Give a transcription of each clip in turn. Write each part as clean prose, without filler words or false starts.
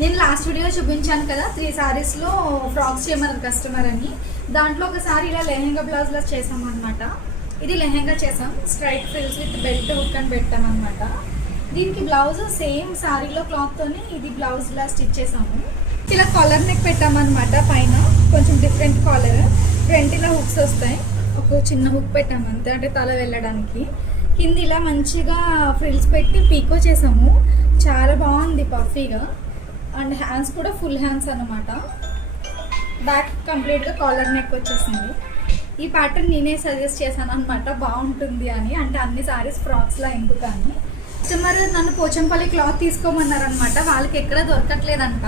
నేను last video చూపించాను కదా 3 సారీస్లో ఫ్రాక్స్ చేయమన్నారు కస్టమర్ అని. దాంట్లో ఒక సారీ ఇలా లెహెంగా బ్లౌజ్లో చేసామన్నమాట. ఇది లెహెంగా చేసాం, straight frills with belt hook అని పెట్టామన్నమాట. దీనికి బ్లౌజ్ సేమ్ సారీలో క్లాత్తోనే ఇది బ్లౌజ్ ఇలా స్టిచ్ చేసాము. ఇలా కాలర్ నెక్ పెట్టామన్నమాట. పైన కొంచెం డిఫరెంట్ కాలర్, ఫ్రంట్ ఇలా హుక్స్ వస్తాయి, ఒక చిన్న హుక్ పెట్టాము అంతే, అంటే తల వెళ్ళడానికి. కింద ఇలా మంచిగా ఫ్రిల్స్ పెట్టి పీకో చేసాము, చాలా బాగుంది పఫీగా. అండ్ హ్యాండ్స్ కూడా ఫుల్ హ్యాండ్స్ అన్నమాట. బ్యాక్ కంప్లీట్గా కాలర్ నెక్ వచ్చేసింది. ఈ ప్యాటర్న్ నేనే సజెస్ట్ చేశాను అనమాట, బాగుంటుంది అని. అంటే అన్ని సారీస్ ఫ్రాక్స్లా ఎందుకని. కస్టమర్ నన్ను పోచంపల్లి క్లాత్ తీసుకోమన్నారనమాట. వాళ్ళకి ఎక్కడ దొరకట్లేదంట.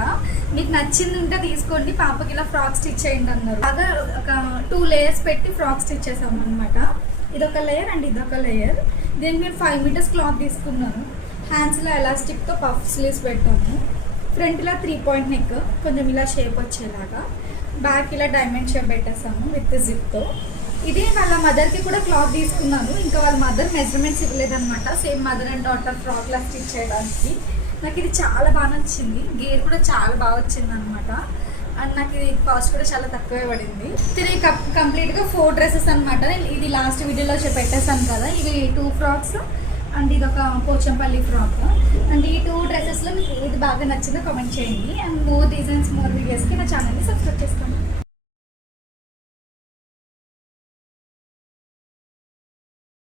మీకు నచ్చింది ఉంటే తీసుకోండి, పాపకి ఇలా ఫ్రాక్ స్టిచ్ చేయండి అన్నారు. బాగా ఒక 2 లేయర్స్ పెట్టి ఫ్రాక్ స్టిచ్ చేసాము అనమాట. ఇదొక లేయర్ అండ్ ఇదొక లేయర్. దీనికి నేను 5 మీటర్స్ క్లాత్ తీసుకున్నాను. హ్యాండ్స్లో ఎలాస్టిక్తో పఫ్ స్లీవ్స్ పెట్టాము. ఫ్రంట్ ఇలా 3 పాయింట్ నెక్, కొంచెం ఇలా షేప్ వచ్చేలాగా. బ్యాక్ ఇలా డైమండ్ షేప్ పెట్టేసాము విత్ జిప్తో. ఇది వాళ్ళ మదర్కి కూడా క్లాత్ తీసుకున్నాను. ఇంకా వాళ్ళ మదర్ మెజర్మెంట్స్ ఇవ్వలేదన్నమాట. సేమ్ మదర్ అండ్ డాటర్ ఫ్రాక్లా స్టిచ్ చేయడానికి. నాకు ఇది చాలా బాగా నచ్చింది. గేర్ కూడా చాలా బాగా వచ్చింది అనమాట. అండ్ నాకు ఇది కాస్ట్ కూడా చాలా తక్కువే పడింది. ఇది కంప్లీట్గా 4 డ్రెస్సెస్ అనమాట. ఇది లాస్ట్ వీడియోలో పెట్టేసాను కదా. ఇవి 2 ఫ్రాక్స్ అండ్ ఇది ఒక పోచంపల్లి ఫ్రాక్. అండ్ ఈ 2 డ్రెస్సెస్లో మీకు ఏది బాగా నచ్చిందో కామెంట్ చేయండి. అండ్ మోర్ డిజైన్స్, మోర్ వీడియోస్కి నా ఛానల్ని సబ్స్క్రైబ్ చేసుకోండి.